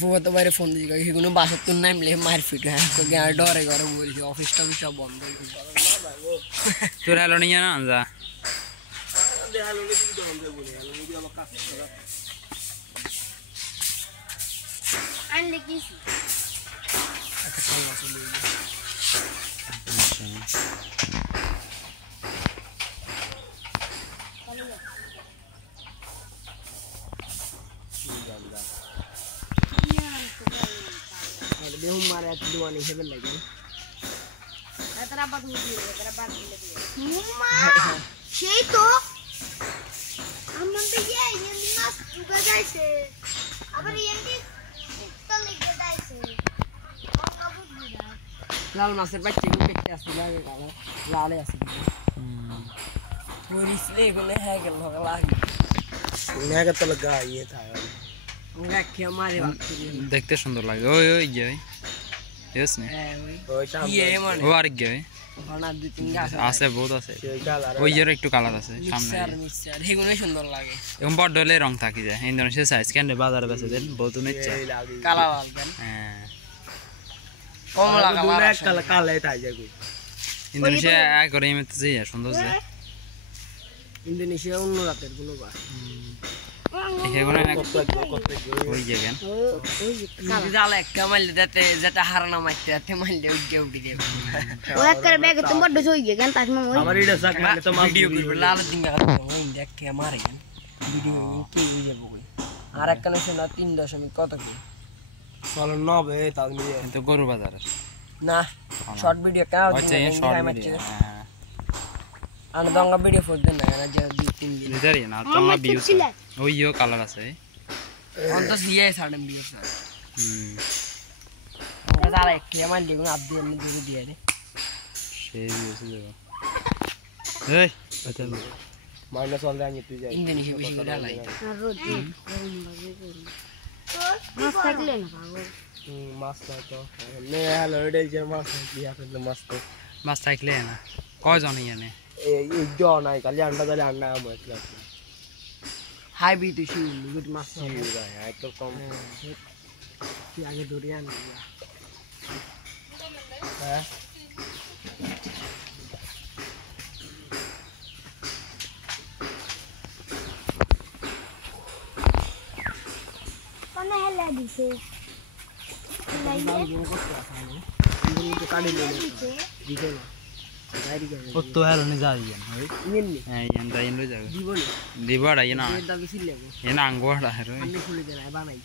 ফুফাতো বাইরে ফোন দিয়েছি সেগুলো বাসার তোর নামলে মারপিট হ্যাঁ ডরে ঘরে বলছি অফিস টফিস সব বন্ধ তোর হ্যালো নিয়ে না যা আনলে কি দেখুন মারে এত দোয়া নেই হেবেন লাগে সেই তো আমাদের মাছ ডুবে যাইছে আবার লাল মাছের বাচ্চা পেটে আসছে লাগে লালে আছে পরিসলে এগুলো হ্যাঁ গেল লাগে নেগা তো লাগা ইয়ে था দেখতে সুন্দর লাগে ওই ওই গই यस ने ও আর গই আছে বহুত আছে ওই এর একটু কালার আছে সামনে মিক্সার হেগুলো সুন্দর লাগে এবং বড় হলে রং থাকি যায় ইন্দোনেশিয়া সাইজ কেন বাজারে বেচে দেন বহুত নিচ্ছে কালা লাল কেন হ্যাঁ কমলা কালা কালা এটা যায় কই ইন্দোনেশিয়া এক করে এমতে যায় সুন্দর যে ইন্দোনেশিয়া অন্য জাতের গুলো বা এখানে ওই জায়গা জাল একটা মারলে যাতে যেটা হারানা মারতে যাতে মারলে উঠে দেবে ও একটা ব্যাগ তোমার ডস হই গেল তার মানে আমার এটা সাক মানে তো ভিডিও করবে লাল দিঙ্গা ওই দেখ কে মারে ভিডিও কি বুঝে বই আর একটা নছে না 3 কত কি চলো 9 তাও মিলে তো গরু বাজার না শর্ট ভিডিও কাও আচ্ছা এই শর্ট ভিডিও আনা দঙ্গা ভিডিও ফোর দেন না যে 2-3 দিন লিটারি না তোমার ভিউ ওই ইও কালার আছে অন্ত সিএ সাড়ে ভিডিও স্যার আমরা তারা এক কে মারলে গুণ আপ দিয়ে দূরে দিয়ে রে সেই ভিউ আছে দেখো এই আচ্ছা মাইনাস চল যায় তুই যাই ইন্দোনেশিয়া বেশি করে লাই মাছ থাকলে না পাগল মাছ তো নে হ্যালো এটা যে মাছ কি আছে মাছ তো মাছ থাকলে না কয়জন এখানে এই জ নাই কালি আন্ডা দালে আন্ডা আমার ক্লাস হাই বি তো শিউ গুড মাছ হ্যাঁ তো কম কি আগে দৌড়ে আন হ্যাঁ কোন হেলা দিছে কাটি নিয়ে দিবে না ও তো হ্যালো নি যাই না ওই নিয়ে হ্যাঁ ইয়ান যাই নো যাবে দিব না দিবাড়া ইনা দাবি ছিল ইনা আঙ্গোড়া হ্যাঁ আমি খুলে দেয় বানাই